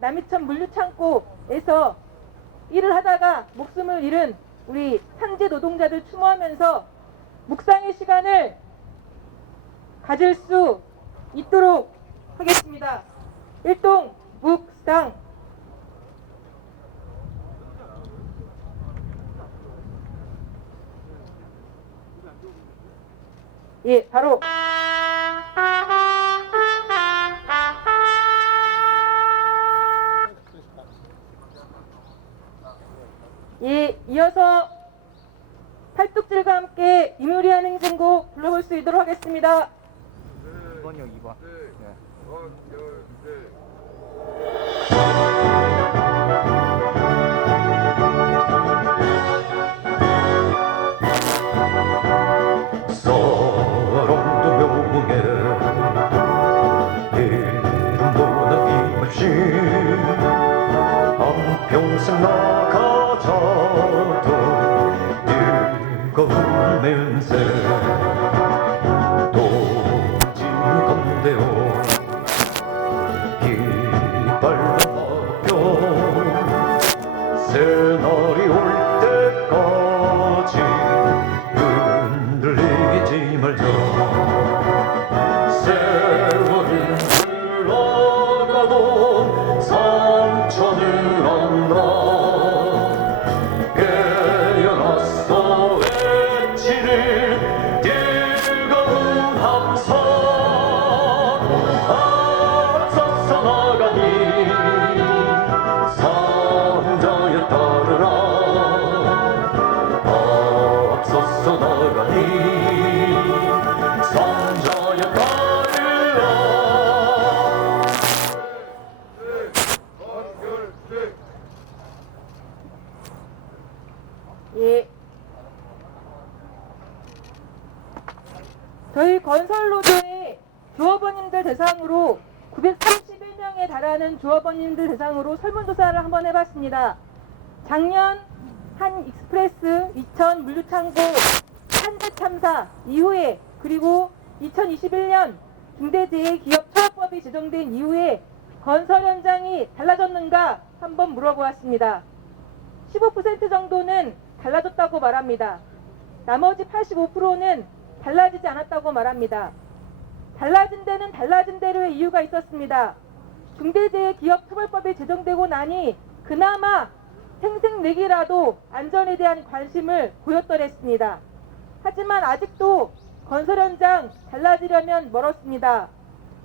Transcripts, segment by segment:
남이천 물류창고에서 일을 하다가 목숨을 잃은 우리 산재 노동자들 추모하면서 묵상의 시간을 가질 수 있도록 하겠습니다. 일동 묵상. 예, 바로 예, 이어서 팔뚝질과 함께 이무리한 행진곡 불러볼 수 있도록 하겠습니다. 2번이요, 2번. 네. 사랑도 명예 이름보다 힘없이 한평생 나가자도 뜨거운 맨세 동지건대요 깃발로 바뀌어 새날이 올 때까지 흔들리지 말자 세월이 흘러가도 삼천을 안나 깨어났어 외치는 뜨거운 함성 앞서서 나가니 선자에 따르라 앞서서 나가니 선자에 따르라. 예. 저희 건설노조의 조합원님들 대상으로 931명에 달하는 조합원님들 대상으로 설문조사를 한번 해봤습니다. 작년 한 익스프레스 2000 물류창고 산재 참사 이후에 그리고 2021년 중대재해기업처벌법이 제정된 이후에 건설 현장이 달라졌는가 한번 물어보았습니다. 15% 정도는 달라졌다고 말합니다. 나머지 85%는 달라지지 않았다고 말합니다. 달라진 데는 달라진 대로의 이유가 있었습니다. 중대재해기업처벌법이 제정되고 나니 그나마 생색내기라도 안전에 대한 관심을 보였더랬습니다. 하지만 아직도 건설 현장 달라지려면 멀었습니다.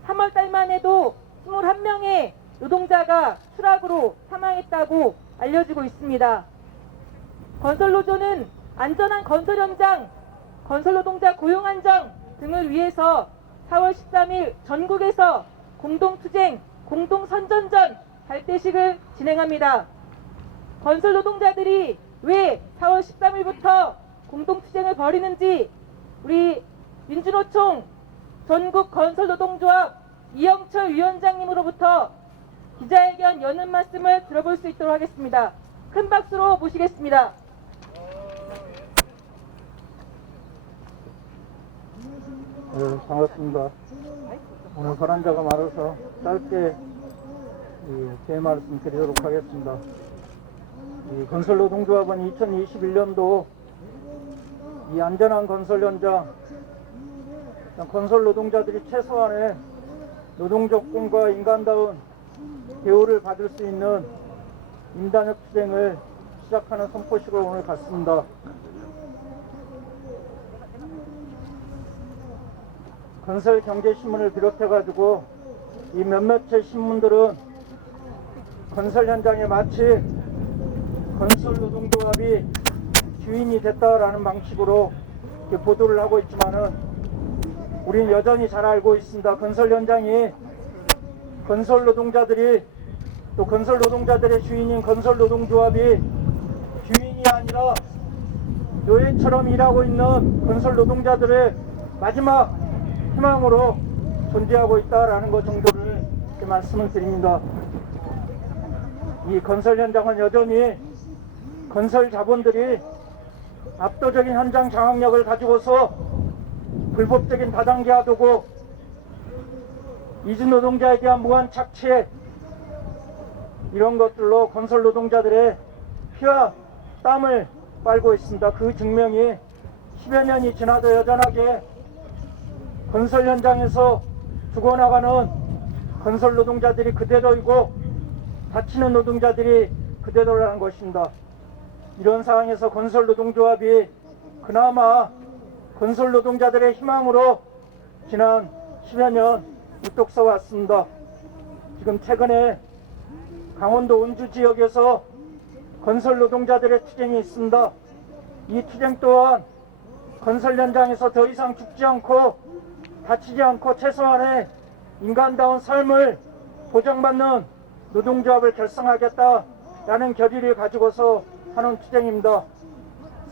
3월달만 해도 21명의 노동자가 추락으로 사망했다고 알려지고 있습니다. 건설노조는 안전한 건설 현장, 건설 노동자 고용 안정 등을 위해서 4월 13일 전국에서 공동투쟁, 공동선전전 발대식을 진행합니다. 건설 노동자들이 왜 4월 13일부터 공동투쟁을 벌이는지 우리 민주노총 전국건설노동조합 이영철 위원장님으로부터 기자회견 여는 말씀을 들어볼 수 있도록 하겠습니다. 큰 박수로 모시겠습니다. 네, 반갑습니다. 오늘 발언자가 많아서 짧게 제 말씀 드리도록 하겠습니다. 건설노동조합은 2021년도 이 안전한 건설 현장, 건설 노동자들이 최소한의 노동조건과 인간다운 대우를 받을 수 있는 임단협 투쟁을 시작하는 선포식을 오늘 갖습니다. 건설경제신문을 비롯해가지고 이 몇몇의 신문들은 건설 현장에 마치 건설노동조합이 주인이 됐다라는 방식으로 보도를 하고 있지만은 우리는 여전히 잘 알고 있습니다. 건설 현장이 건설 노동자들이 또 건설 노동자들의 주인인 건설 노동조합이 주인이 아니라 노예처럼 일하고 있는 건설 노동자들의 마지막 희망으로 존재하고 있다라는 것 정도를 이렇게 말씀을 드립니다. 이 건설 현장은 여전히 건설 자본들이 압도적인 현장 장악력을 가지고서 불법적인 다단계화 도구, 이주 노동자에 대한 무한 착취에 이런 것들로 건설 노동자들의 피와 땀을 빨고 있습니다. 그 증명이 10여 년이 지나도 여전하게 건설 현장에서 죽어나가는 건설 노동자들이 그대로이고 다치는 노동자들이 그대로라는 것입니다. 이런 상황에서 건설 노동조합이 그나마 건설 노동자들의 희망으로 지난 10여 년 우뚝 서왔습니다. 지금 최근에 강원도 온주 지역에서 건설 노동자들의 투쟁이 있습니다. 이 투쟁 또한 건설 현장에서 더 이상 죽지 않고 다치지 않고 최소한의 인간다운 삶을 보장받는 노동조합을 결성하겠다라는 결의를 가지고서 하는 투쟁입니다.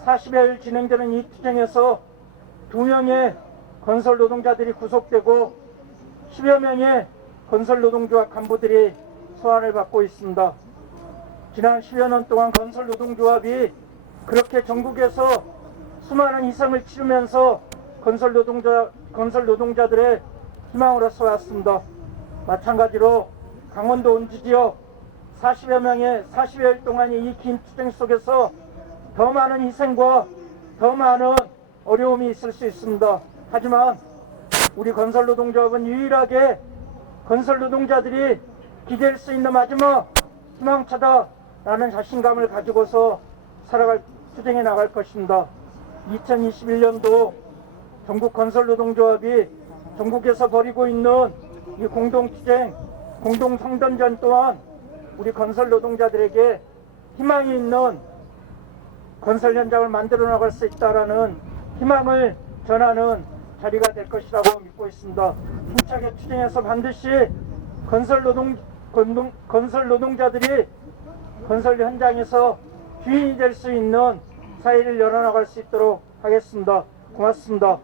40여일 진행되는 이 투쟁에서 2명의 건설 노동자들이 구속되고 10여 명의 건설 노동조합 간부들이 소환을 받고 있습니다. 지난 10여 년 동안 건설 노동조합이 그렇게 전국에서 수많은 희생을 치르면서 건설 노동자들의 희망으로 서왔습니다. 마찬가지로 강원도 온주 지역 40여 명의 40여일 동안의 이 긴 투쟁 속에서 더 많은 희생과 더 많은 어려움이 있을 수 있습니다. 하지만 우리 건설 노동조합은 유일하게 건설 노동자들이 기댈 수 있는 마지막 희망차다라는 자신감을 가지고서 살아갈 투쟁해 나갈 것입니다. 2021년도 전국 건설 노동조합이 전국에서 벌이고 있는 이 공동투쟁, 공동성전전 또한 우리 건설 노동자들에게 희망이 있는 건설 현장을 만들어 나갈 수 있다라는 희망을 전하는 자리가 될 것이라고 믿고 있습니다. 힘차게 투쟁해서 반드시 건설 노동자들이 건설 현장에서 주인이 될 수 있는 사회를 열어나갈 수 있도록 하겠습니다. 고맙습니다.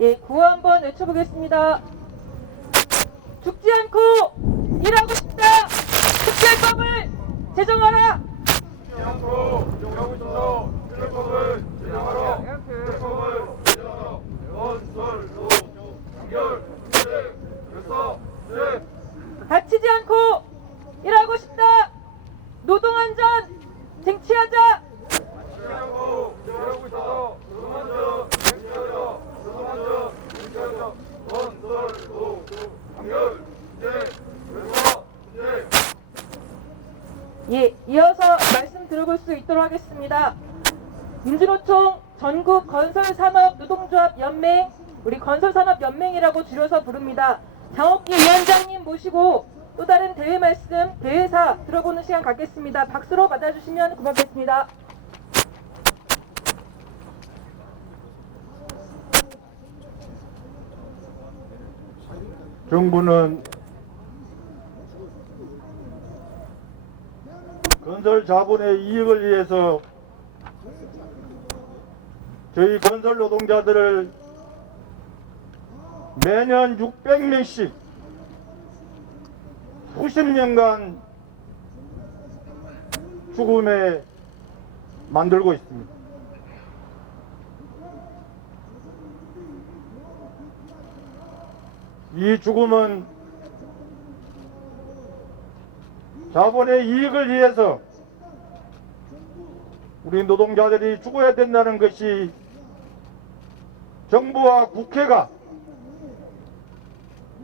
예, 구호 한번 외쳐보겠습니다. 죽지 않고 일하고 싶다. 특별법을 제정하라. 죽지 않고 일하고 싶다. 특별법을 제정하라. 특별법을 제정하라. 건설 노조 단결 투쟁 결사 투쟁. 다치지 않고 일하고 싶다. 노동안전 쟁취하자. 죽지 않고 일하고 싶다. 노동안전 쟁취하자. 노동안전 쟁취하자. 건설 노조 단결 투쟁 결사 투쟁. 예, 이어서 말씀 들어볼 수 있도록 하겠습니다. 민주노총 전국 건설산업노동조합 연맹, 우리 건설산업연맹이라고 줄여서 부릅니다. 장옥기 위원장님 모시고 또 다른 대회 말씀, 대회사 들어보는 시간 갖겠습니다. 박수로 받아주시면 고맙겠습니다. 정부는 건설 자본의 이익을 위해서 저희 건설 노동자들을 매년 600명씩 수십 년간 죽음에 만들고 있습니다. 이 죽음은 자본의 이익을 위해서 우리 노동자들이 죽어야 된다는 것이 정부와 국회가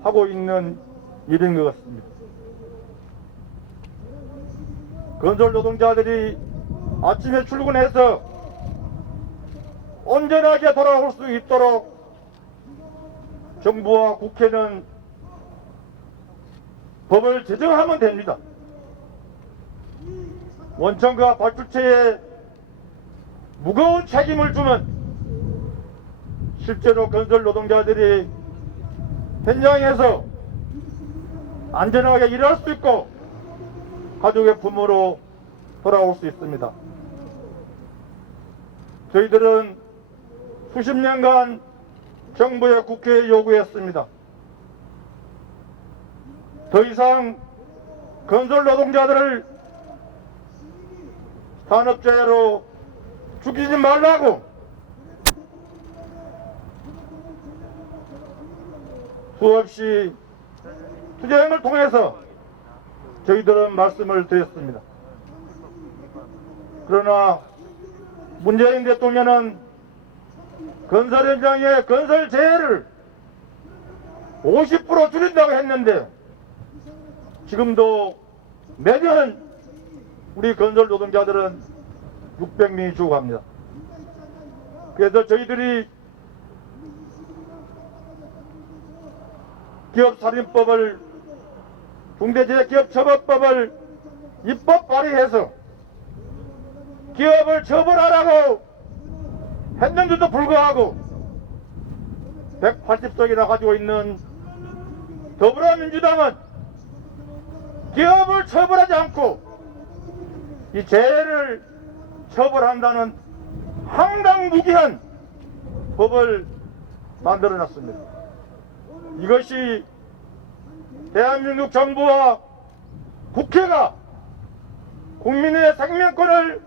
하고 있는 일인 것 같습니다. 건설 노동자들이 아침에 출근해서 온전하게 돌아올 수 있도록 정부와 국회는 법을 제정하면 됩니다. 원청과 발주처에 무거운 책임을 주면 실제로 건설 노동자들이 현장에서 안전하게 일할 수 있고 가족의 부모로 돌아올 수 있습니다. 저희들은 수십 년간 정부의 국회에 요구했습니다. 더 이상 건설 노동자들을 산업재해로 죽이지 말라고 수없이 투쟁을 통해서 저희들은 말씀을 드렸습니다. 그러나 문재인 대통령은 건설 현장의 건설 재해를 50% 줄인다고 했는데 지금도 매년 우리 건설 노동자들은 600명이 죽어갑니다. 그래서 저희들이 기업살인법을 중대재해기업처벌법을 입법 발의해서 기업을 처벌하라고 했는데도 불구하고 180석이나 가지고 있는 더불어민주당은 기업을 처벌하지 않고 이 재해를 처벌한다는 황당무계한 법을 만들어놨습니다. 이것이 대한민국 정부와 국회가 국민의 생명권을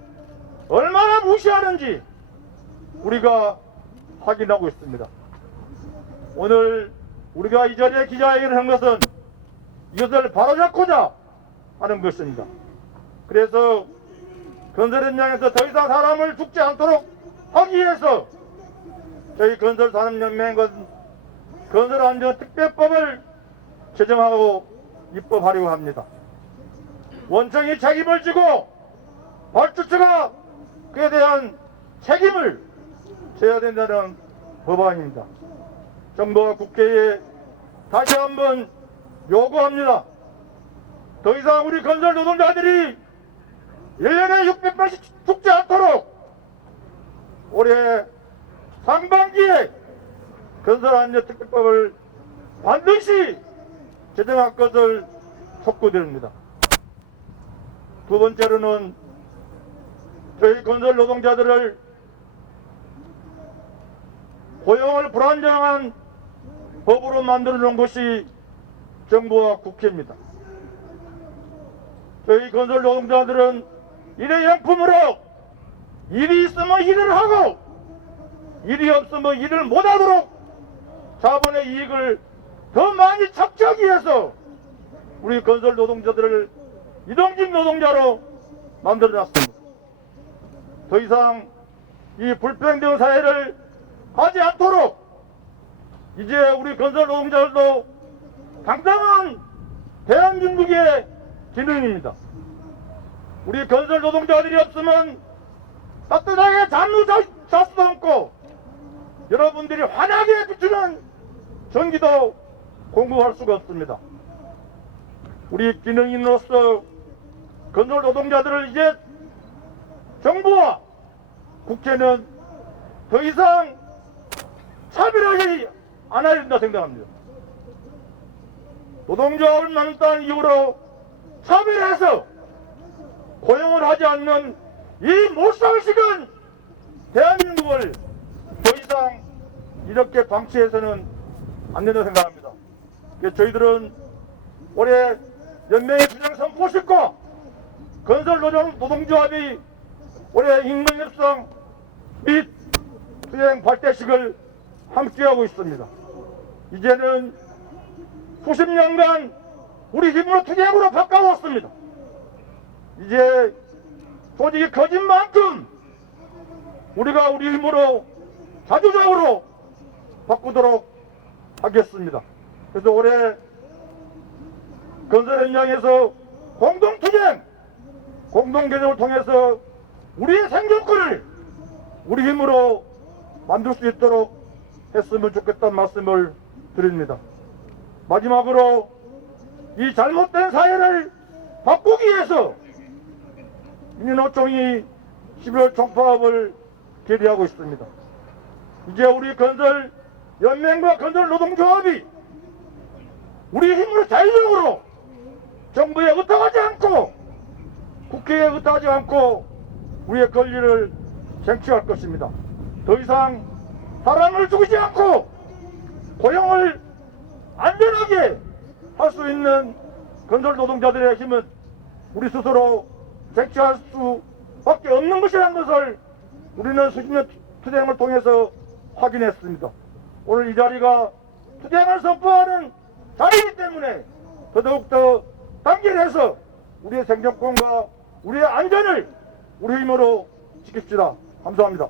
얼마나 무시하는지 우리가 확인하고 있습니다. 오늘 우리가 이 자리에 기자회견을 한 것은 이것을 바로잡고자 하는 것입니다. 그래서 건설 현장에서 더 이상 사람을 죽지 않도록 하기 위해서 저희 건설산업연맹은 건설안전특별법을 제정하고 입법하려고 합니다. 원청이 책임을 지고 발주처가 그에 대한 책임을 져야 된다는 법안입니다. 정부와 국회에 다시 한번 요구합니다. 더 이상 우리 건설 노동자들이 1년에 600만씩 죽지 않도록 올해 상반기에 건설안전특별법을 반드시 제정할 것을 촉구드립니다. 두 번째로는 저희 건설 노동자들을 고용을 불안정한 법으로 만들어 놓은 것이 정부와 국회입니다. 저희 건설 노동자들은 일회용품으로 일이 있으면 일을 하고 일이 없으면 일을 못하도록 자본의 이익을 더 많이 착취하기 위해서 우리 건설 노동자들을 이동직 노동자로 만들어놨습니다. 더 이상 이 불평등 사회를 하지 않도록 이제 우리 건설 노동자들도 당당한 대한민국의 기능입니다. 우리 건설 노동자들이 없으면 따뜻하게 잠도 잘 수도 없고 여러분들이 환하게 비추는 전기도 공급할 수가 없습니다. 우리 기능인으로서 건설 노동자들을 이제 정부와 국회는 더 이상 차별하지 않아야 된다 생각합니다. 노동조합을 만든다는 이유로 차별해서 고용을 하지 않는 이 몰상식은 대한민국을 더 이상 이렇게 방치해서는 안 된다고 생각합니다. 그래서 저희들은 올해 연맹의 주장 선포식과 건설 노동조합이 올해 인명협상 및 수행 발대식을 함께하고 있습니다. 이제는 수십 년간 우리 힘으로 투쟁으로 바꿔왔습니다. 이제 조직이 커진 만큼 우리가 우리 힘으로 자주적으로 바꾸도록 하겠습니다. 그래서 올해 건설 현장에서 공동투쟁, 공동개혁을 통해서 우리의 생존권을 우리 힘으로 만들 수 있도록 했으면 좋겠다는 말씀을 드립니다. 마지막으로 이 잘못된 사회를 바꾸기 위해서 민주노총이 11월 총파업을 계획하고 있습니다. 이제 우리 건설 연맹과 건설 노동조합이 우리 힘으로 자율적으로 정부에 의탁하지 않고 국회에 의탁하지 않고 우리의 권리를 쟁취할 것입니다. 더 이상 사람을 죽이지 않고 고용을 안전하게 할 수 있는 건설 노동자들의 힘은 우리 스스로 쟁취할 수밖에 없는 것이라는 것을 우리는 수십 년 투쟁을 통해서 확인했습니다. 오늘 이 자리가 투쟁을 선포하는 자리이기 때문에 더더욱더 단결해서 우리의 생존권과 우리의 안전을 우리 힘으로 지킵시다. 감사합니다.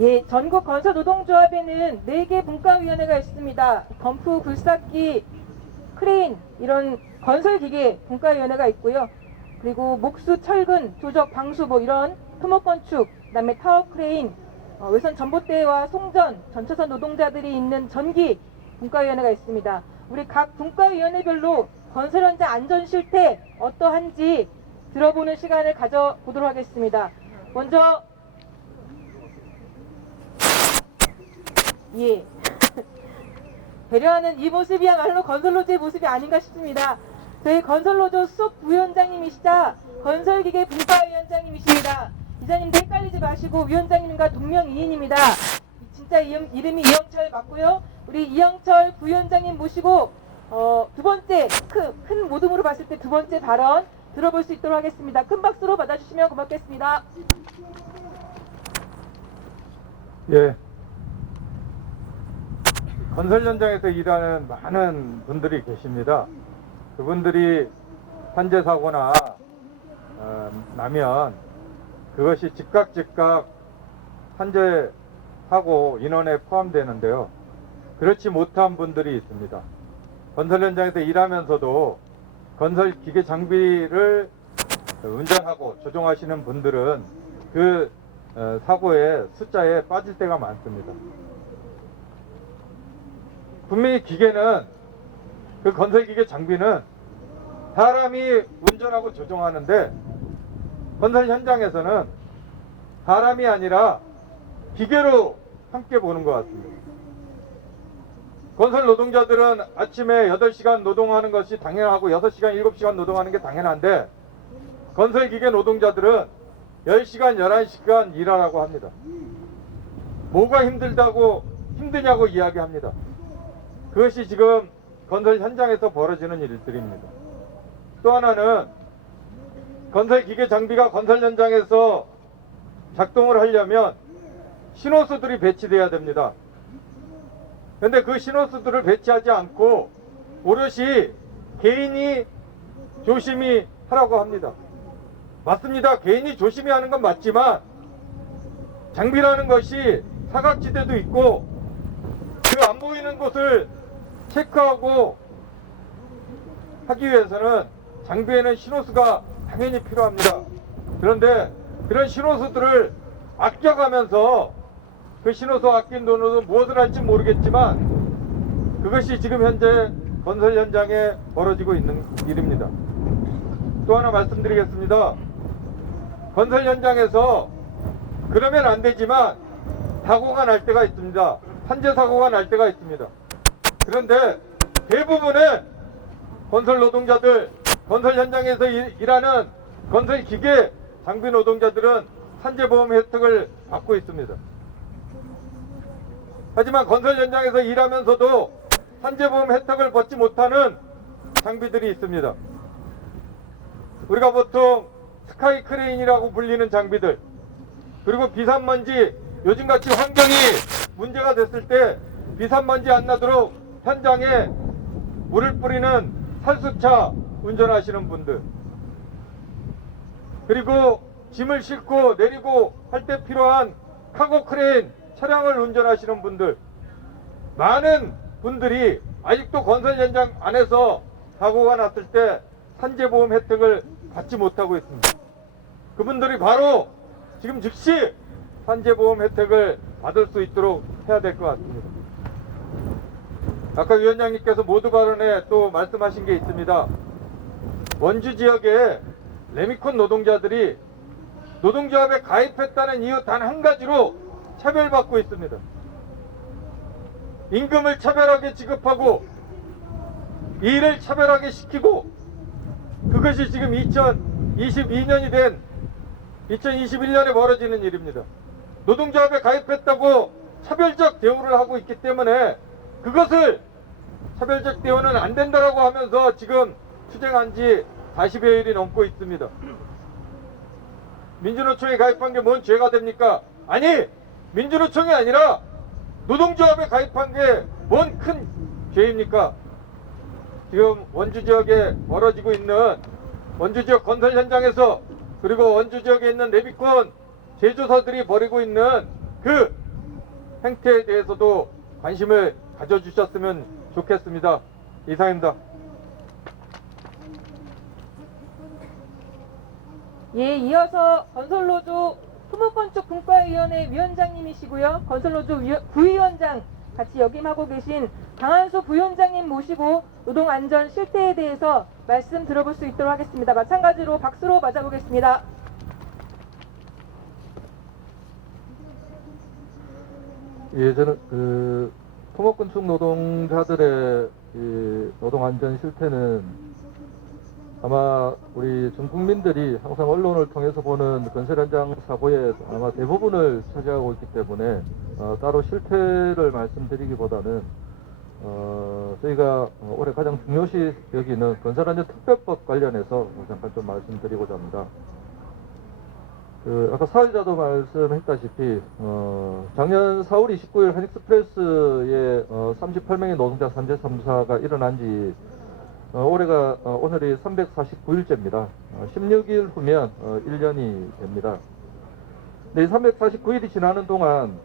예, 전국 건설 노동조합에는 4개 분과위원회가 있습니다. 덤프, 굴삭기, 크레인 이런 건설 기계 분과위원회가 있고요. 그리고 목수, 철근, 조적, 방수 뭐 이런 토목 건축, 그다음에 타워 크레인, 외선 전봇대와 송전, 전차선 노동자들이 있는 전기 분과위원회가 있습니다. 우리 각 분과위원회별로 건설 현장 안전 실태 어떠한지 들어보는 시간을 가져보도록 하겠습니다. 먼저 예. 배려하는 이 모습이야말로 건설노조의 모습이 아닌가 싶습니다. 저희 건설노조 숲 부위원장님이시자 건설기계 분과위원장님이십니다. 기자님도 헷갈리지 마시고 위원장님과 동명이인입니다. 진짜 이름이 이영철 맞고요. 우리 이영철 부위원장님 모시고 두 번째 큰 모둠으로 봤을 때 두 번째 발언 들어볼 수 있도록 하겠습니다. 큰 박수로 받아주시면 고맙겠습니다. 예. 건설 현장에서 일하는 많은 분들이 계십니다. 그분들이 산재 사고나 나면 그것이 즉각 산재 사고 인원에 포함되는데요. 그렇지 못한 분들이 있습니다. 건설 현장에서 일하면서도 건설 기계 장비를 운전하고 조종하시는 분들은 그 사고의 숫자에 빠질 때가 많습니다. 분명히 기계는 그 건설기계 장비는 사람이 운전하고 조종하는데 건설 현장에서는 사람이 아니라 기계로 함께 보는 것 같습니다. 건설 노동자들은 아침에 8시간 노동하는 것이 당연하고 6시간, 7시간 노동하는 게 당연한데 건설기계 노동자들은 10시간, 11시간 일하라고 합니다. 뭐가 힘드냐고 이야기합니다. 그것이 지금 건설 현장에서 벌어지는 일들입니다. 또 하나는 건설 기계 장비가 건설 현장에서 작동을 하려면 신호수들이 배치돼야 됩니다. 그런데 그 신호수들을 배치하지 않고 오롯이 개인이 조심히 하라고 합니다. 맞습니다. 개인이 조심히 하는 건 맞지만 장비라는 것이 사각지대도 있고 그 안 보이는 곳을 체크하고 하기 위해서는 장비에는 신호수가 당연히 필요합니다. 그런데 그런 신호수들을 아껴가면서 그 신호수 아낀 돈으로 무엇을 할지 모르겠지만 그것이 지금 현재 건설 현장에 벌어지고 있는 일입니다. 또 하나 말씀드리겠습니다. 건설 현장에서 그러면 안 되지만 사고가 날 때가 있습니다. 산재 사고가 날 때가 있습니다. 그런데 대부분은 건설 노동자들, 건설 현장에서 일하는 건설 기계 장비 노동자들은 산재보험 혜택을 받고 있습니다. 하지만 건설 현장에서 일하면서도 산재보험 혜택을 받지 못하는 장비들이 있습니다. 우리가 보통 스카이 크레인이라고 불리는 장비들, 그리고 비산먼지, 요즘같이 환경이 문제가 됐을 때 비산먼지 안 나도록 현장에 물을 뿌리는 살수차 운전하시는 분들, 그리고 짐을 싣고 내리고 할 때 필요한 카고 크레인 차량을 운전하시는 분들, 많은 분들이 아직도 건설 현장 안에서 사고가 났을 때 산재보험 혜택을 받지 못하고 있습니다. 그분들이 바로 지금 즉시 산재보험 혜택을 받을 수 있도록 해야 될 것 같습니다. 아까 위원장님께서 모두 발언에 또 말씀하신 게 있습니다. 원주 지역에 레미콘 노동자들이 노동조합에 가입했다는 이유 단 한 가지로 차별받고 있습니다. 임금을 차별하게 지급하고 일을 차별하게 시키고, 그것이 지금 2022년이 된 2021년에 벌어지는 일입니다. 노동조합에 가입했다고 차별적 대우를 하고 있기 때문에 그것을 차별적 대우는 안 된다라고 하면서 지금 투쟁한 지 40여일이 넘고 있습니다. 민주노총에 가입한 게 뭔 죄가 됩니까? 아니, 민주노총이 아니라 노동조합에 가입한 게 뭔 큰 죄입니까? 지금 원주 지역에 벌어지고 있는 원주 지역 건설 현장에서, 그리고 원주 지역에 있는 내비권 제조사들이 벌이고 있는 그 행태에 대해서도 관심을 가져주셨으면 좋겠습니다. 이상입니다. 예, 이어서 건설노조 토목건축 분과위원회 위원장님이시고요. 건설노조 부위원장 같이 역임하고 계신 강한수 부위원장님 모시고 노동안전 실태에 대해서 말씀 들어볼 수 있도록 하겠습니다. 마찬가지로 박수로 맞아보겠습니다. 예, 저는 토목건축 노동자들의 이 노동안전 실태는 아마 우리 전 국민들이 항상 언론을 통해서 보는 건설 현장 사고의 아마 대부분을 차지하고 있기 때문에 따로 실태를 말씀드리기보다는 저희가 올해 가장 중요시 여기는 건설안전특별법 관련해서 잠깐 좀 말씀드리고자 합니다. 아까 사회자도 말씀했다시피 작년 4월 29일 한익스프레스에 38명의 노동자 산재 참사가 일어난 지 올해가 오늘이 349일째입니다. 16일 후면 1년이 됩니다. 네, 349일이 지나는 동안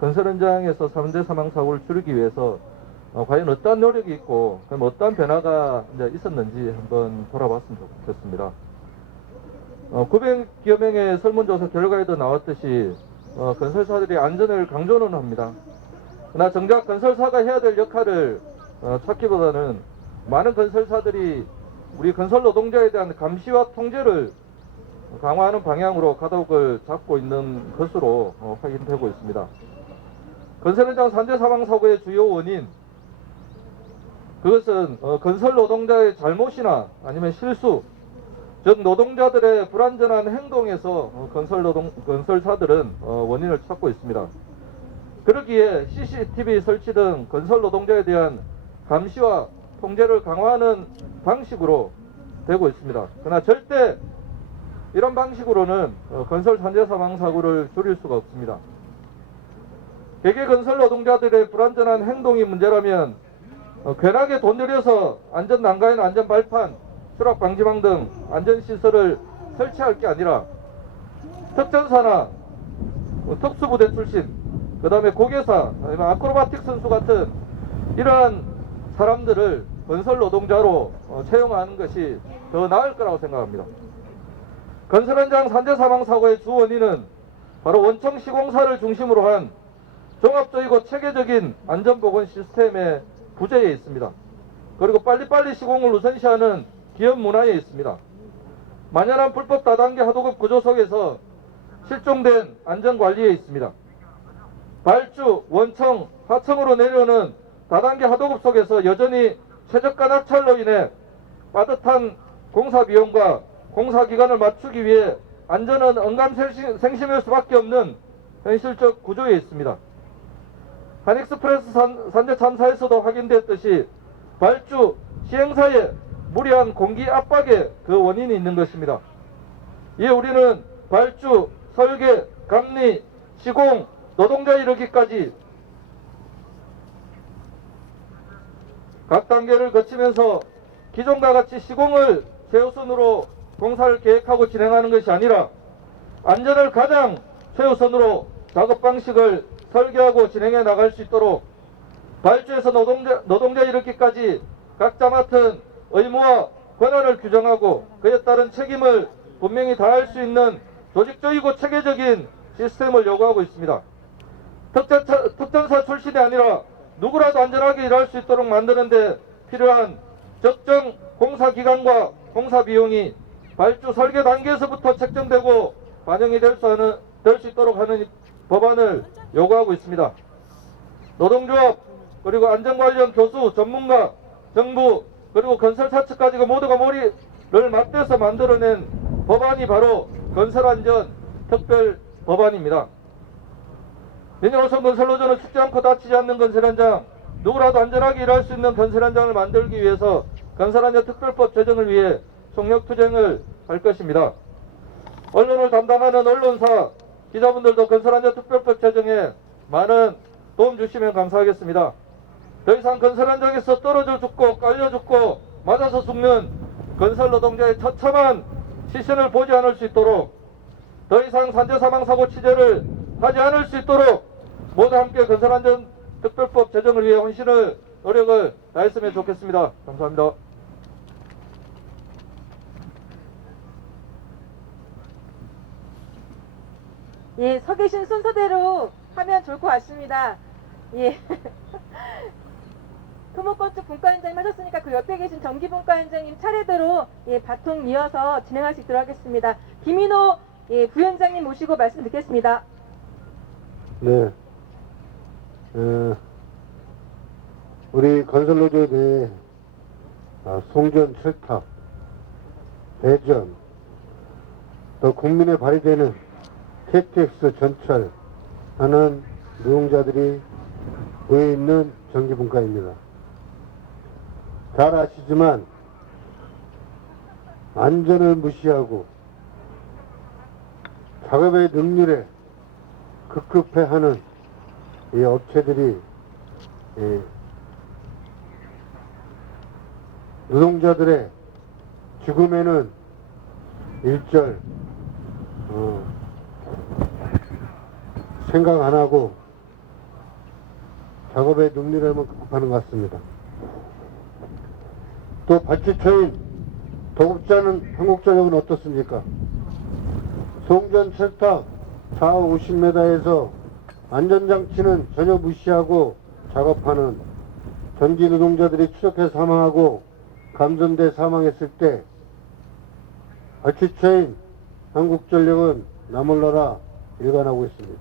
건설 현장에서 산재 사망 사고를 줄이기 위해서 과연 어떠한 노력이 있고 그럼 어떠한 변화가 이제 있었는지 한번 돌아봤으면 좋겠습니다. 900여 명의 설문조사 결과에도 나왔듯이 건설사들이 안전을 강조는 합니다. 그러나 정작 건설사가 해야 될 역할을 찾기보다는 많은 건설사들이 우리 건설 노동자에 대한 감시와 통제를 강화하는 방향으로 가독을 잡고 있는 것으로 확인되고 있습니다. 건설 현장 산재 사망 사고의 주요 원인, 그것은 건설 노동자의 잘못이나 아니면 실수, 즉 노동자들의 불안전한 행동에서 건설사들은 원인을 찾고 있습니다. 그러기에 CCTV 설치 등 건설 노동자에 대한 감시와 통제를 강화하는 방식으로 되고 있습니다. 그러나 절대 이런 방식으로는 건설 산재 사망 사고를 줄일 수가 없습니다. 개개 건설 노동자들의 불안전한 행동이 문제라면 괜하게 돈 들여서 안전 난간이나 안전 발판, 추락 방지망 등 안전 시설을 설치할 게 아니라 특전사나 특수부대 출신, 그 다음에 고개사, 아니면 아크로바틱 선수 같은 이러한 사람들을 건설 노동자로 채용하는 것이 더 나을 거라고 생각합니다. 건설 현장 산재 사망 사고의 주 원인은 바로 원청 시공사를 중심으로 한 종합적이고 체계적인 안전보건 시스템의 부재에 있습니다. 그리고 빨리빨리 시공을 우선시하는 기업 문화에 있습니다. 만연한 불법 다단계 하도급 구조 속에서 실종된 안전관리에 있습니다. 발주, 원청, 하청으로 내려오는 다단계 하도급 속에서 여전히 최저가 낙찰로 인해 빠듯한 공사 비용과 공사 기간을 맞추기 위해 안전은 언감생심일 수밖에 없는 현실적 구조에 있습니다. 한익스프레스 산재 참사에서도 확인됐듯이 발주, 시행사의 무리한 공기 압박에 그 원인이 있는 것입니다. 이에 우리는 발주, 설계, 감리, 시공, 노동자 이르기까지 각 단계를 거치면서 기존과 같이 시공을 최우선으로 공사를 계획하고 진행하는 것이 아니라 안전을 가장 최우선으로 작업 방식을 설계하고 진행해 나갈 수 있도록 발주에서 노동자 이르기까지 각자 맡은 의무와 권한을 규정하고 그에 따른 책임을 분명히 다할 수 있는 조직적이고 체계적인 시스템을 요구하고 있습니다. 특전사 출신이 아니라 누구라도 안전하게 일할 수 있도록 만드는 데 필요한 적정 공사 기간과 공사 비용이 발주 설계 단계에서부터 책정되고 반영이 될 수 있도록 하는 법안을 요구하고 있습니다. 노동조합, 그리고 안전관련 교수, 전문가, 정부, 그리고 건설사 측까지가 모두가 머리를 맞대서 만들어낸 법안이 바로 건설안전 특별법안입니다. 민주노총 건설노조는 죽지 않고 다치지 않는 건설 현장, 누구라도 안전하게 일할 수 있는 건설 현장을 만들기 위해서 건설안전 특별법 제정을 위해 총력투쟁을 할 것입니다. 언론을 담당하는 언론사, 기자분들도 건설안전특별법 제정에 많은 도움 주시면 감사하겠습니다. 더 이상 건설 현장에서 떨어져 죽고 깔려 죽고 맞아서 죽는 건설 노동자의 처참한 시선을 보지 않을 수 있도록, 더 이상 산재 사망 사고 취재를 하지 않을 수 있도록 모두 함께 건설안전특별법 제정을 위해 노력을 다했으면 좋겠습니다. 감사합니다. 예, 서 계신 순서대로 하면 좋을 것 같습니다. 예. 토목건축 분과위원장님 하셨으니까 그 옆에 계신 정기분과위원장님 차례대로 예, 바통 이어서 진행할 수 있도록 하겠습니다. 김인호 예, 부위원장님 모시고 말씀 듣겠습니다. 네. 우리 건설노조에 대해 송전, 철탑, 대전, 또 국민에 발휘되는 KTX 전철하는 노동자들이 모여 있는 정기분과입니다. 잘 아시지만 안전을 무시하고 작업의 능률에 급급해하는 이 업체들이 노동자들의 죽음에는 일절 생각 안 하고 작업의 능률에만 급급하는 것 같습니다. 또 발주처인 도급지 않은 한국전력은 어떻습니까? 송전 철탑 4호 50m에서 안전장치는 전혀 무시하고 작업하는 전기 노동자들이 추적해 사망하고 감전돼 사망했을 때 발주처인 한국전력은 나몰라라 일관하고 있습니다.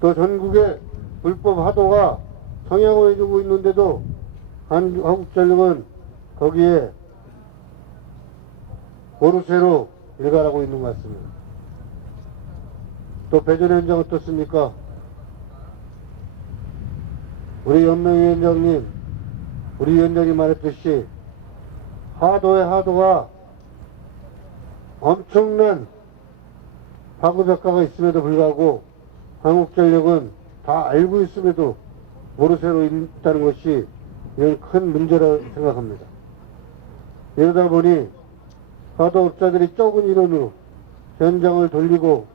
또 전국의 불법 하도가 성향을 해주고 있는데도 한국전력은 거기에 오르세로 일관하고 있는 것 같습니다. 또 배전 현장 어떻습니까? 우리 연맹위원장님, 우리 위원장이 말했듯이 하도의 하도가 엄청난 파급효과가 있음에도 불구하고 한국전력은 다 알고 있음에도 모르쇠로 있다는 것이 이건 큰 문제라고 생각합니다. 이러다 보니 하도업자들이 적은 인원으로 현장을 돌리고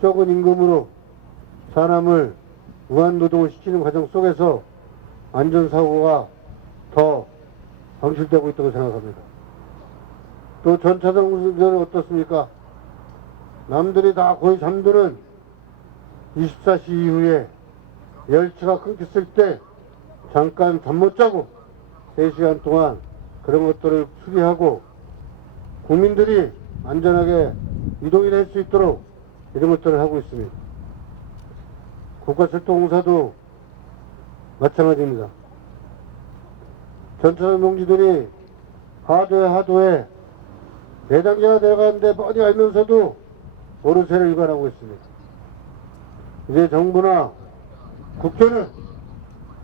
적은 임금으로 사람을 무한노동을 시키는 과정 속에서 안전사고가 더 방출되고 있다고 생각합니다. 또 전차장 운전은 어떻습니까? 남들이 다 거의 잠드는 24시 이후에 열차가 끊겼을 때 잠깐 잠 못 자고 3시간 동안 그런 것들을 수리하고 국민들이 안전하게 이동이 될 수 있도록 이런 것들을 하고 있습니다. 국가철도공사도 마찬가지입니다. 전차장 농지들이 하도에 내단계가 내려가는데 뻔히 알면서도 모르쇠를 일관하고 있습니다. 이제 정부나 국회는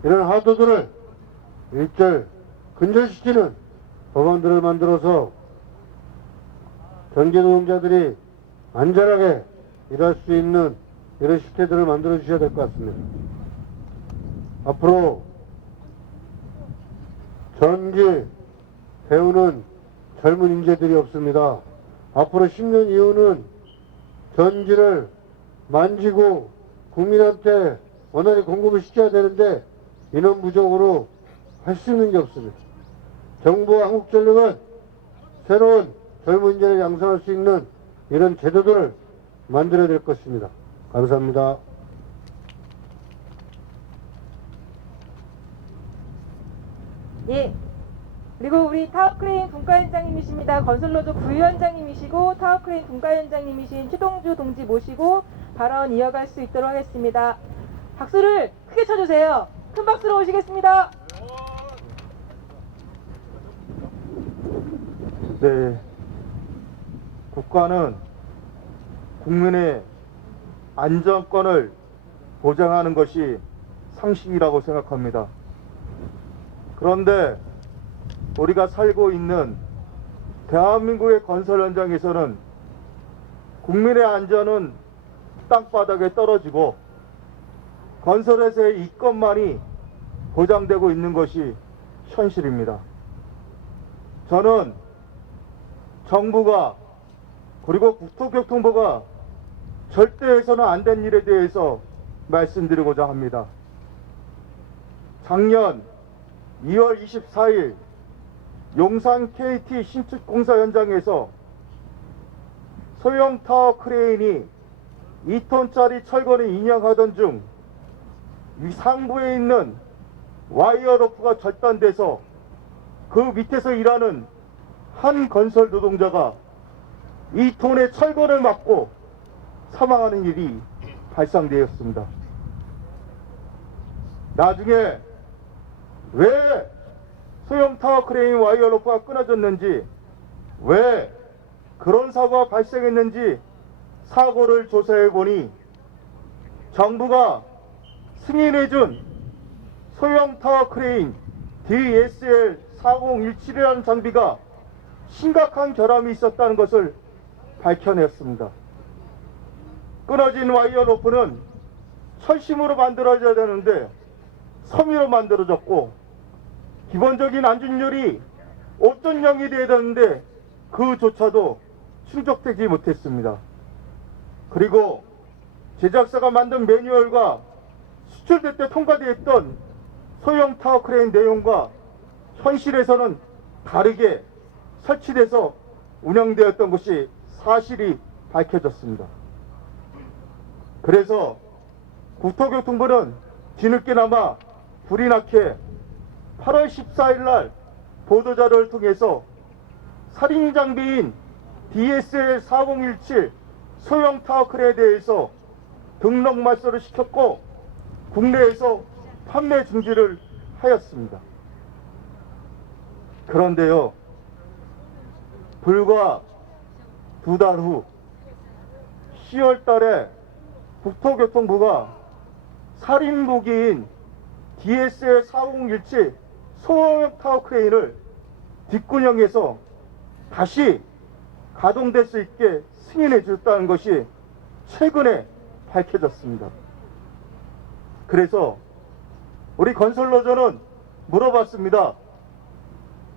이런 하도들을 일절 근절시키는 법안들을 만들어서 전기노동자들이 안전하게 일할 수 있는 이런 시스템들을 만들어 주셔야 될 것 같습니다. 앞으로 전기 배우는 젊은 인재들이 없습니다. 앞으로 10년 이후는 전기를 만지고 국민한테 원활히 공급을 시켜야 되는데 인원 부족으로 할 수 있는 게 없습니다. 정부와 한국전력은 새로운 젊은 인재를 양성할 수 있는 이런 제도들을 만들어야 될 것입니다. 감사합니다. 예. 그리고 우리 타워크레인 분과위원장님이십니다. 건설노조 부위원장님이시고 타워크레인 분과위원장님이신 최동주 동지 모시고 발언 이어갈 수 있도록 하겠습니다. 박수를 크게 쳐주세요. 큰 박수로 오시겠습니다. 네. 국가는 국민의 안전권을 보장하는 것이 상식이라고 생각합니다. 그런데 우리가 살고 있는 대한민국의 건설 현장에서는 국민의 안전은 땅바닥에 떨어지고 건설회사의 이권만이 보장되고 있는 것이 현실입니다. 저는 정부가 그리고 국토교통부가 절대 해서는 안 된 일에 대해서 말씀드리고자 합니다. 작년 2월 24일 용산 KT 신축공사 현장에서 소형 타워 크레인이 2톤짜리 철거를 인양하던 중 상부에 있는 와이어 로프가 절단돼서 그 밑에서 일하는 한 건설 노동자가 2톤의 철거를 맞고 사망하는 일이 발생되었습니다. 나중에 왜 소형 타워 크레인 와이어 로프가 끊어졌는지, 왜 그런 사고가 발생했는지 사고를 조사해 보니 정부가 승인해준 소형 타워 크레인 DSL-4017이라는 장비가 심각한 결함이 있었다는 것을 밝혀냈습니다. 끊어진 와이어 로프는 철심으로 만들어져야 되는데 섬유로 만들어졌고, 기본적인 안전율이 5.0이 되어야 되는데 그조차도 충족되지 못했습니다. 그리고 제작사가 만든 매뉴얼과 수출될 때 통과되었던 소형 타워 크레인 내용과 현실에서는 다르게 설치돼서 운영되었던 것이 사실이 밝혀졌습니다. 그래서 국토교통부는 뒤늦게나마 불이 나게 8월 14일 날 보도자료를 통해서 살인 장비인 DSL-4017 소형 타워 크레인에 대해서 등록 말소를 시켰고 국내에서 판매 중지를 하였습니다. 그런데요, 불과 2달 후 10월 달에 국토교통부가 살인 무기인 DSL-4017 소형 타워 크레인을 뒷군형해서 다시 가동될 수 있게 승인해 줬다는 것이 최근에 밝혀졌습니다. 그래서 우리 건설노조는 물어봤습니다.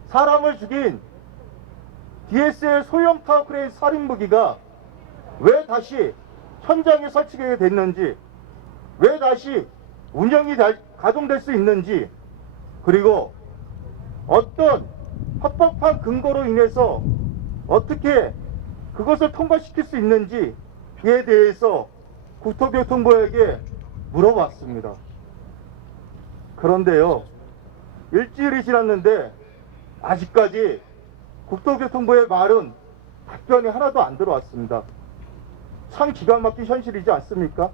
사람을 죽인 DSL 소형 타워 크레인 살인 무기가 왜 다시 현장에 설치가 됐는지, 왜 다시 운영이 가동될 수 있는지, 그리고 어떤 합법한 근거로 인해서 어떻게 그것을 통과시킬 수 있는지에 대해서 국토교통부에게 물어봤습니다. 그런데요, 일주일이 지났는데 아직까지 국토교통부의 말은 답변이 하나도 안 들어왔습니다. 참 기가 막힌 현실이지 않습니까?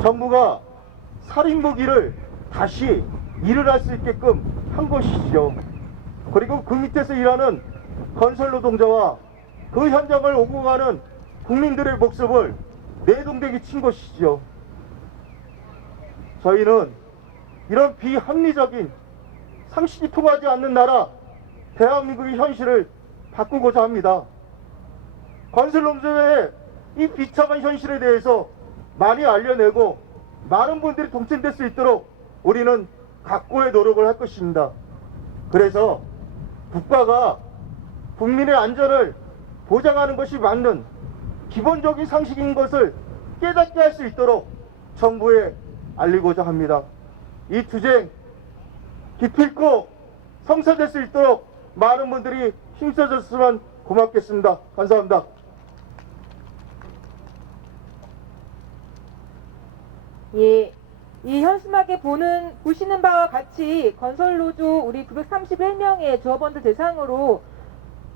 정부가 살인 무기를 다시 일을 할 수 있게끔 한 것이죠. 그리고 그 밑에서 일하는 건설 노동자와 그 현장을 오고 가는 국민들의 목숨을 내동댕이 친 것이죠. 저희는 이런 비합리적인 상식이 통하지 않는 나라 대한민국의 현실을 바꾸고자 합니다. 건설 노동자의 이 비참한 현실에 대해서 많이 알려내고 많은 분들이 동참될 수 있도록 우리는 각고의 노력을 할 것입니다. 그래서 국가가 국민의 안전을 보장하는 것이 맞는 기본적인 상식인 것을 깨닫게 할 수 있도록 정부에 알리고자 합니다. 이 투쟁 기필코 성사될 수 있도록 많은 분들이 힘써줬으면 고맙겠습니다. 감사합니다. 예, 이 현수막에 보시는 바와 같이 건설노조 우리 931명의 조합원들 대상으로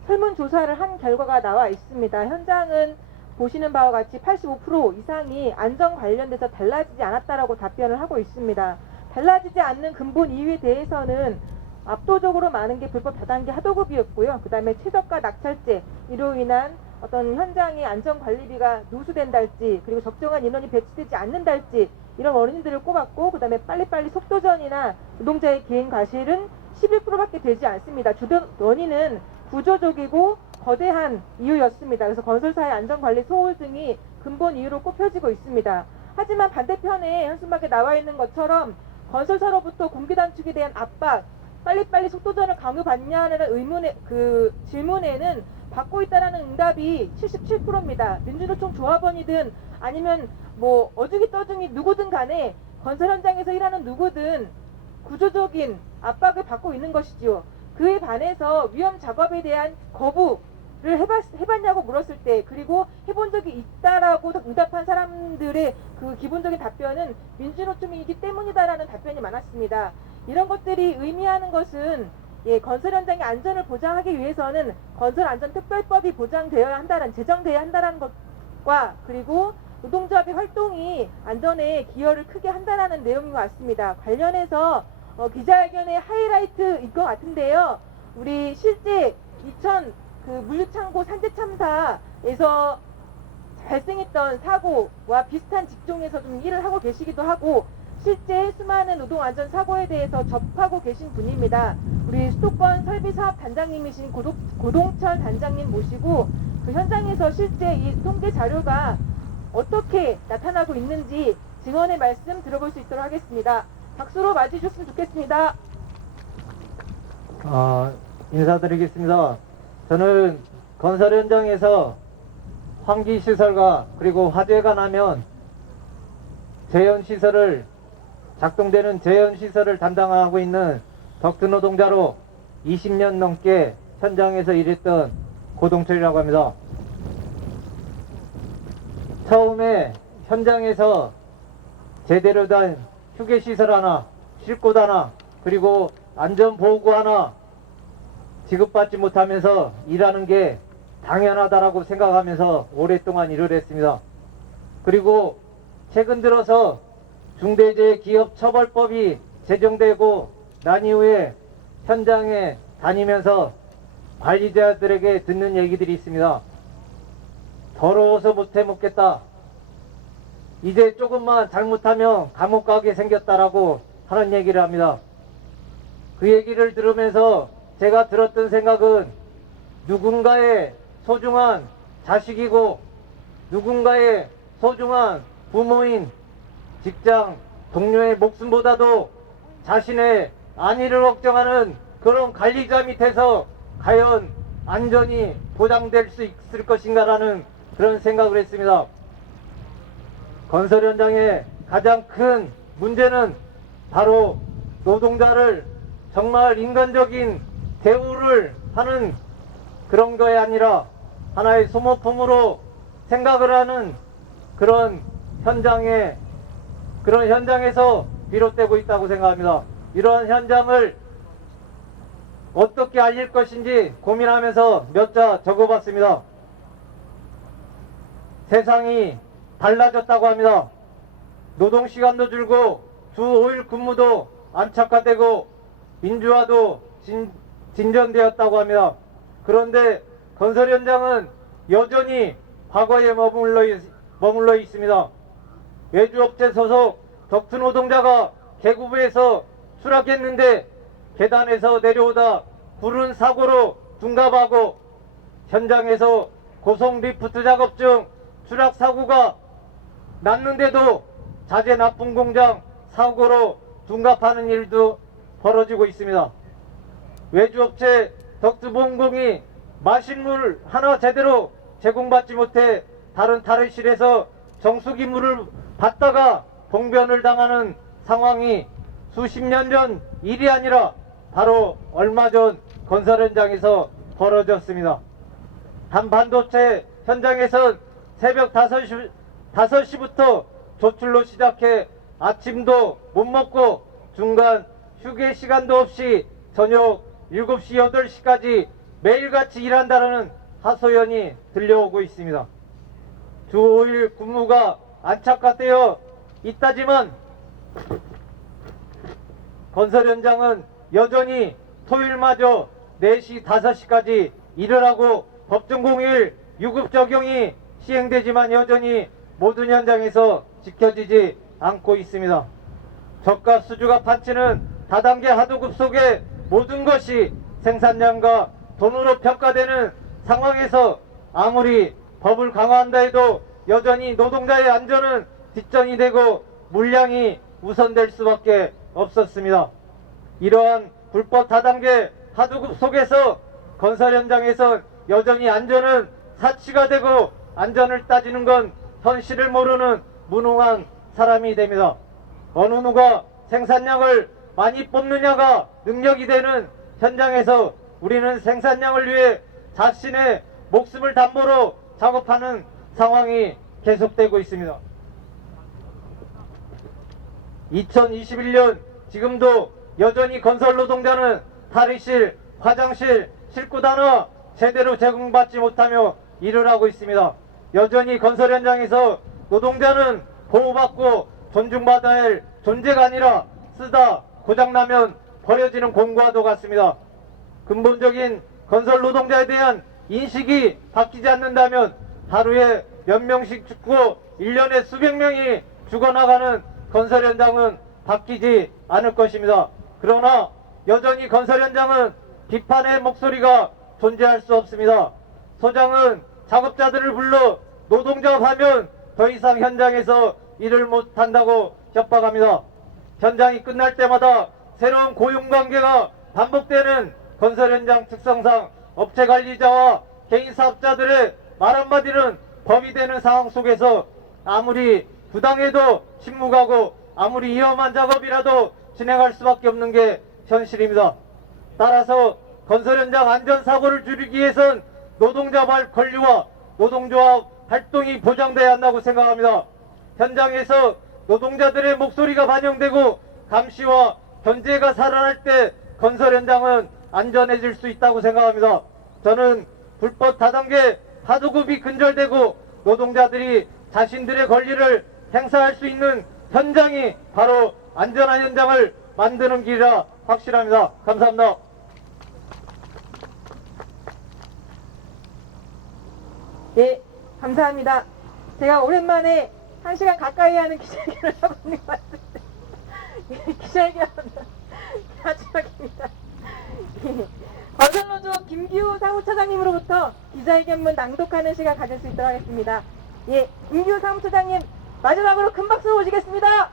설문조사를 한 결과가 나와 있습니다. 현장은 보시는 바와 같이 85% 이상이 안전 관련돼서 달라지지 않았다라고 답변을 하고 있습니다. 달라지지 않는 근본 이유에 대해서는 압도적으로 많은 게 불법 다단계 하도급이었고요. 그 다음에 최저가 낙찰제, 이로 인한 어떤 현장의 안전관리비가 누수된달지, 그리고 적정한 인원이 배치되지 않는달지, 이런 원인들을 꼽았고, 그 다음에 빨리빨리 속도전이나 노동자의 개인 과실은 11%밖에 되지 않습니다. 주된 원인은 구조적이고 거대한 이유였습니다. 그래서 건설사의 안전관리 소홀 등이 근본 이유로 꼽혀지고 있습니다. 하지만 반대편에 현수막에 나와 있는 것처럼 건설사로부터 공기 단축에 대한 압박, 빨리빨리 속도전을 강요받냐는 질문에는 받고 있다라는 응답이 77%입니다. 민주노총 조합원이든 아니면 뭐 어중이 떠중이 누구든 간에 건설 현장에서 일하는 누구든 구조적인 압박을 받고 있는 것이지요. 그에 반해서 위험 작업에 대한 거부를 해봤냐고 물었을 때, 그리고 해본 적이 있다라고 응답한 사람들의 그 기본적인 답변은 민주노총이기 때문이다라는 답변이 많았습니다. 이런 것들이 의미하는 것은 건설 현장의 안전을 보장하기 위해서는 건설안전특별법이 제정되어야 한다는 것과, 그리고 노동조합의 활동이 안전에 기여를 크게 한다는 내용인 것 같습니다. 관련해서 기자회견의 하이라이트일 것 같은데요. 우리 실제 2000 물류창고 산재 참사에서 발생했던 사고와 비슷한 직종에서 좀 일을 하고 계시기도 하고, 실제 수많은 노동안전 사고에 대해서 접하고 계신 분입니다. 우리 수도권 설비사업 단장님이신 고동철 단장님 모시고 그 현장에서 실제 이 통계 자료가 어떻게 나타나고 있는지 증언의 말씀 들어볼 수 있도록 하겠습니다. 박수로 맞이해 주셨으면 좋겠습니다. 인사드리겠습니다. 저는 건설 현장에서 환기시설과 그리고 화재가 나면 작동되는 재현시설을 담당하고 있는 덕트 노동자로 20년 넘게 현장에서 일했던 고동철이라고 합니다. 처음에 현장에서 제대로 된 휴게시설 하나, 쉴곳 하나, 그리고 안전보호구 하나 지급받지 못하면서 일하는 게 당연하다라고 생각하면서 오랫동안 일을 했습니다. 그리고 최근 들어서 중대재해기업처벌법이 제정되고 난 이후에 현장에 다니면서 관리자들에게 듣는 얘기들이 있습니다. 더러워서 못해 먹겠다. 이제 조금만 잘못하면 감옥 가게 생겼다라고 하는 얘기를 합니다. 그 얘기를 들으면서 제가 들었던 생각은 누군가의 소중한 자식이고 누군가의 소중한 부모인 직장 동료의 목숨보다도 자신의 안위를 걱정하는 그런 관리자 밑에서 과연 안전이 보장될 수 있을 것인가라는 그런 생각을 했습니다. 건설 현장의 가장 큰 문제는 바로 노동자를 정말 인간적인 대우를 하는 그런 거에 아니라 하나의 소모품으로 생각을 하는 그런 현장에서 비롯되고 있다고 생각합니다. 이러한 현장을 어떻게 알릴 것인지 고민하면서 몇 자 적어봤습니다. 세상이 달라졌다고 합니다. 노동시간도 줄고 주 5일 근무도 안착화되고 민주화도 진전되었다고 합니다. 그런데 건설 현장은 여전히 과거에 머물러 있습니다. 외주업체 소속 덕트 노동자가 계급부에서 추락했는데 계단에서 내려오다 구른 사고로 둔갑하고 현장에서 고속 리프트 작업 중 추락 사고가 났는데도 자재 납품 공장 사고로 둔갑하는 일도 벌어지고 있습니다. 외주업체 덕트본공이 마실 물 하나 제대로 제공받지 못해 다른 탈의실에서 정수기 물을 받다가 봉변을 당하는 상황이 수십 년 전 일이 아니라 바로 얼마 전 건설 현장에서 벌어졌습니다. 한 반도체 현장에선 새벽 5시부터 조출로 시작해 아침도 못 먹고 중간 휴게 시간도 없이 저녁 7시, 8시까지 매일같이 일한다는 하소연이 들려오고 있습니다. 주 5일 근무가 안착화되어 있다지만 건설 현장은 여전히 토요일마저 4시, 5시까지 일을 하고 법정 공휴일 유급 적용이 시행되지만 여전히 모든 현장에서 지켜지지 않고 있습니다. 저가 수주가 판치는 다단계 하도급 속에 모든 것이 생산량과 돈으로 평가되는 상황에서 아무리 법을 강화한다 해도 여전히 노동자의 안전은 뒷전이 되고 물량이 우선될 수밖에 없었습니다. 이러한 불법 다단계 하도급 속에서 건설 현장에서 여전히 안전은 사치가 되고 안전을 따지는 건 현실을 모르는 무능한 사람이 됩니다. 어느 누가 생산량을 많이 뽑느냐가 능력이 되는 현장에서 우리는 생산량을 위해 자신의 목숨을 담보로 작업하는 상황이 계속되고 있습니다. 2021년 지금도 여전히 건설 노동자는 탈의실, 화장실, 싣고 하나 제대로 제공받지 못하며 일을 하고 있습니다. 여전히 건설 현장에서 노동자는 보호받고 존중받아야 할 존재가 아니라 쓰다 고장나면 버려지는 공과도 같습니다. 근본적인 건설 노동자에 대한 인식이 바뀌지 않는다면 하루에 몇 명씩 죽고 1년에 수백 명이 죽어나가는 건설 현장은 바뀌지 않을 것입니다. 그러나 여전히 건설 현장은 비판의 목소리가 존재할 수 없습니다. 소장은 작업자들을 불러 노동작업하면 더 이상 현장에서 일을 못한다고 협박합니다. 현장이 끝날 때마다 새로운 고용관계가 반복되는 건설 현장 특성상 업체 관리자와 개인 사업자들의 말 한마디는 법이 되는 상황 속에서 아무리 부당해도 침묵하고 아무리 위험한 작업이라도 진행할 수밖에 없는 게 현실입니다. 따라서 건설 현장 안전사고를 줄이기 위해선 노동자 권리와 노동조합 활동이 보장돼야 한다고 생각합니다. 현장에서 노동자들의 목소리가 반영되고 감시와 견제가 살아날 때 건설 현장은 안전해질 수 있다고 생각합니다. 저는 불법 다단계 하도급이 근절되고 노동자들이 자신들의 권리를 행사할 수 있는 현장이 바로 안전한 현장을 만드는 길이라 확실합니다. 감사합니다. 예, 감사합니다. 제가 오랜만에 1시간 가까이 하는 기자회견을 하고 있는 것 같은데 기자회견 마지막입니다. 건설노조 김기우 사무처장님으로부터 기자회견문 낭독하는 시간 가질 수 있도록 하겠습니다. 예, 김기우 사무처장님 마지막으로 큰 박수 모시겠습니다.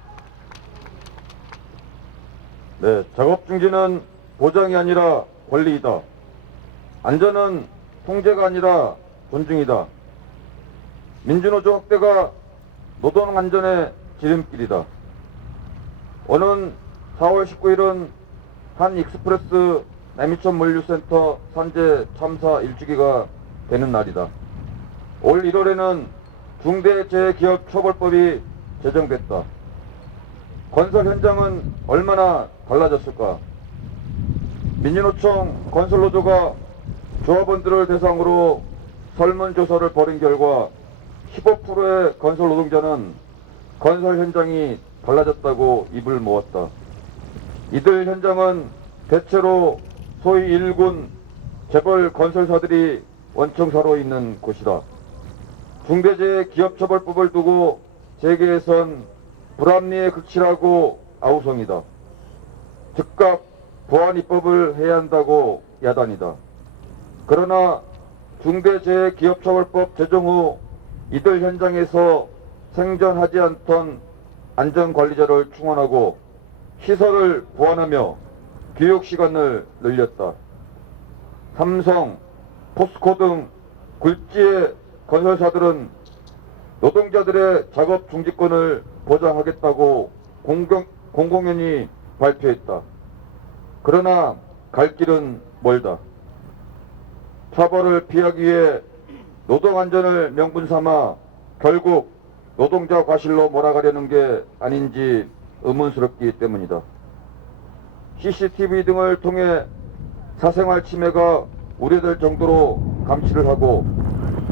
네, 작업 중지는 보장이 아니라 권리이다. 안전은 통제가 아니라 존중이다. 민주노조 확대가 노동 안전의 지름길이다. 오는 4월 19일은 한 익스프레스 남이천 물류센터 산재 참사 일주기가 되는 날이다. 올 1월에는 중대재해기업처벌법이 제정됐다. 건설 현장은 얼마나 달라졌을까? 민주노총 건설노조가 조합원들을 대상으로 설문조사를 벌인 결과 15%의 건설 노동자는 건설 현장이 달라졌다고 입을 모았다. 이들 현장은 대체로 소위 1군 재벌 건설사들이 원청사로 있는 곳이다. 중대재해기업처벌법을 두고 재계에선 불합리에 극치라고 아우성이다. 즉각 보완 입법을 해야 한다고 야단이다. 그러나 중대재해기업처벌법 제정 후 이들 현장에서 생존하지 않던 안전관리자를 충원하고 시설을 보완하며 교육시간을 늘렸다. 삼성, 포스코 등 굴지의 건설사들은 노동자들의 작업 중지권을 보장하겠다고 공공연히 발표했다. 그러나 갈 길은 멀다. 처벌을 피하기 위해 노동안전을 명분 삼아 결국 노동자 과실로 몰아가려는 게 아닌지 의문스럽기 때문이다. CCTV 등을 통해 사생활 침해가 우려될 정도로 감시를 하고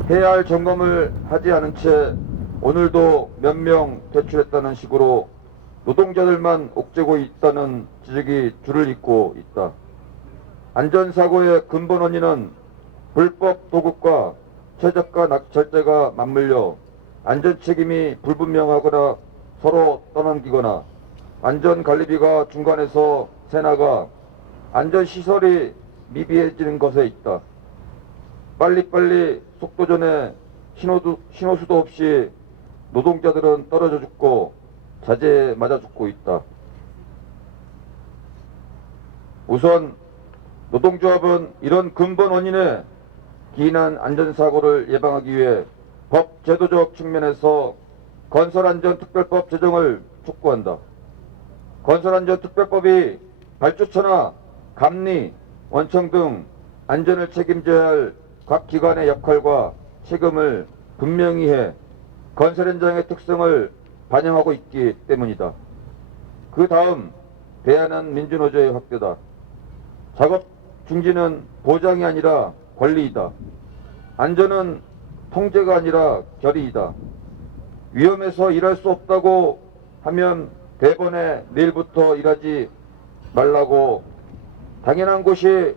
해야 할 점검을 하지 않은 채 오늘도 몇 명 퇴출했다는 식으로 노동자들만 옥죄고 있다는 지적이 줄을 잇고 있다. 안전사고의 근본 원인은 불법 도급과 최저가 절제가 맞물려 안전책임이 불분명하거나 서로 떠넘기거나 안전관리비가 중간에서 새나가 안전시설이 미비해지는 것에 있다. 빨리빨리 속도전에 신호수도 없이 노동자들은 떨어져 죽고 자재에 맞아 죽고 있다. 우선 노동조합은 이런 근본 원인에 기인한 안전사고를 예방하기 위해 법 제도적 측면에서 건설안전특별법 제정을 촉구한다. 건설안전특별법이 발주처나 감리, 원청 등 안전을 책임져야 할 각 기관의 역할과 책임을 분명히 해 건설 현장의 특성을 반영하고 있기 때문이다. 그 다음 대안은 민주노조의 확대다. 작업 중지는 보장이 아니라 권리이다. 안전은 통제가 아니라 결의이다. 위험해서 일할 수 없다고 하면 대번에 내일부터 일하지 말라고 당연한 곳이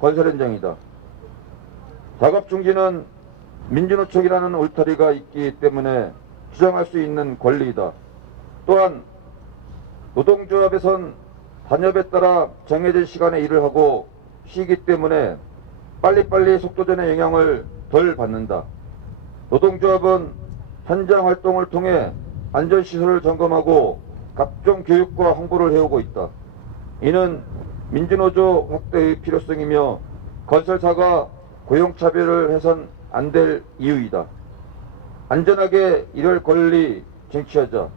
건설 현장이다. 작업 중지는 민주노총이라는 울타리가 있기 때문에 주장할 수 있는 권리이다. 또한 노동조합에선 단협에 따라 정해진 시간에 일을 하고 쉬기 때문에 빨리빨리 속도전의 영향을 덜 받는다. 노동조합은 현장 활동을 통해 안전시설을 점검하고 각종 교육과 홍보를 해오고 있다. 이는 민주노조 확대의 필요성이며 건설사가 고용차별을 해선 안 될 이유이다. 안전하게 일할 권리 쟁취하자.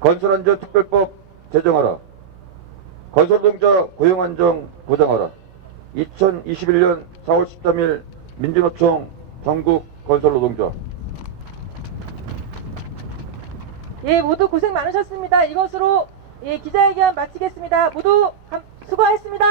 건설안전특별법 제정하라. 건설노동자 고용안정 보장하라. 2021년 4월 13일 민주노총 전국 건설노동조합. 예, 모두 고생 많으셨습니다. 이것으로 예, 기자회견 마치겠습니다. 모두 수고하셨습니다.